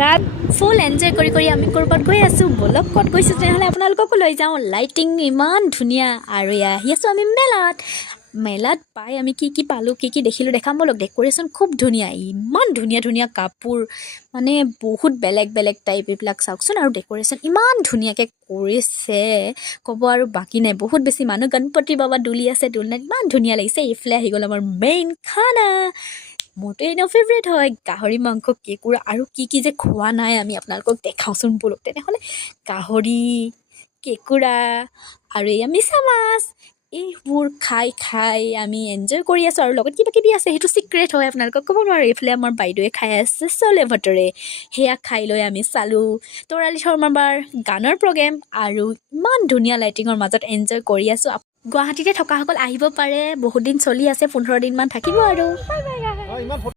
না full enjoy কৰি আমি ক'ৰবাত গৈ আছোঁ বলক ক'ত গৈছোঁ তেনেহ'লে আপোনালোককো লৈ যাওঁ লাইটিং ইমান ধুনীয়া আৰু আহি আছোঁ আমি মেলাত পাই আমি কি পালোঁ কি দেখিলোঁ দেখাম বলক ডেক'ৰেশ্যন খুব ধুনীয়া ইমান ধুনীয়া ধুনীয়া কাপোৰ মানে বহুত বেলেগ বেলেগ টাইপ এইবিলাক চাওকচোন আৰু ডেক'ৰেশ্যন ইমান ধুনীয়াকৈ কৰিছে ক'ব আৰু বাকী নাই বহুত বেছি মানুহ গণপতি বাবা দুলি আছে দুলনাত ইমান ধুনীয়া লাগিছে এইফালে আহি গ'ল আমাৰ মেইন খানা মোৰতো এনেও ফেভৰেট হয় গাহৰি মাংস কেঁকুৰা আৰু কি যে খোৱা নাই আমি আপোনালোকক দেখাওঁচোন বলক তেনেহ'লে গাহৰি কেঁকুৰা আৰু এয়া মিছা মাছ এইবোৰ খাই আমি এনজয় কৰি আছোঁ আৰু লগত কিবা আছে সেইটো চিক্ৰেট হয় আপোনালোকক ক'ব নোৱাৰোঁ এইফালে আমাৰ বাইদেৱে খাই আছে চলে ভটৰে সেয়া খাই লৈ আমি চালোঁ তৰালি শৰ্মাৰ গানৰ প্ৰগ্ৰেম আৰু ইমান ধুনীয়া লাইটিঙৰ মাজত এনজয় কৰি আছোঁ গুৱাহাটীতে থকাসকল আহিব পাৰে বহুত দিন চলি আছে 15 দিনমান থাকিব আৰু